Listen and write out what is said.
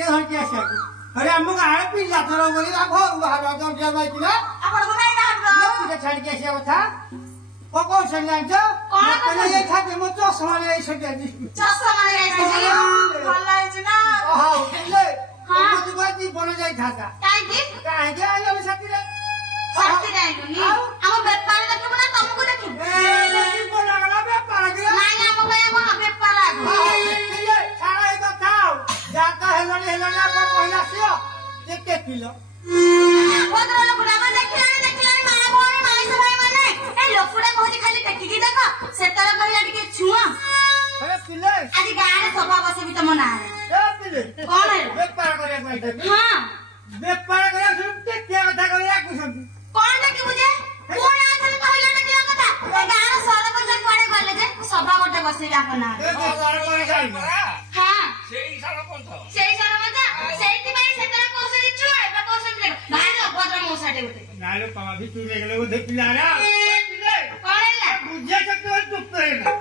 अरे हम गाड़ी पिला थरो बोली आ घर बाहर आ जाओ जा भाई ना आपण को नहीं डाल ये छाड़ के से था को संजान छ पहले ये था कि मत समाले आई सके जी चस्सा मारे ऐसे भला है ना हां ले हां तो बात बन जाई था काई के आयो साथी रे साथी नहीं नी हम व्यापार रखे बना तुमको रखे ए नहीं बोला गला व्यापार के नहीं हम भाई हम व्यापार आगो ले छाड़ा एक थाओ जाता है लड़े का पहला से के किलो पदर लोकुडा में देखिलानी मां भोनी माई सबाई माने ए लोकुडा कहती खाली टेकी देखो सेतरा कहला टिके छुआ अरे पिले आज गाने सभा बसे भी तम ना ए पिले कौन है व्यापार करे बैठे हां व्यापार करे सुनते क्या कथा करे कुछ कौन टेकी मुझे कोन आथले कहला टेकी कथा ए गाने सारा बजन पड़े गले जे सभा गोटे बसे जाको ना ए व्यापार करे खाई हां सेई सारा कोन था सेई सारा मजा सेई भाई सेतरा कोसे दिछु एबा कोसे ले भाई भद्र मोसाटे उठे नाले पावा भी तू ले गेले वो पिला रे पिले कौन है बुझे के तो चुप करे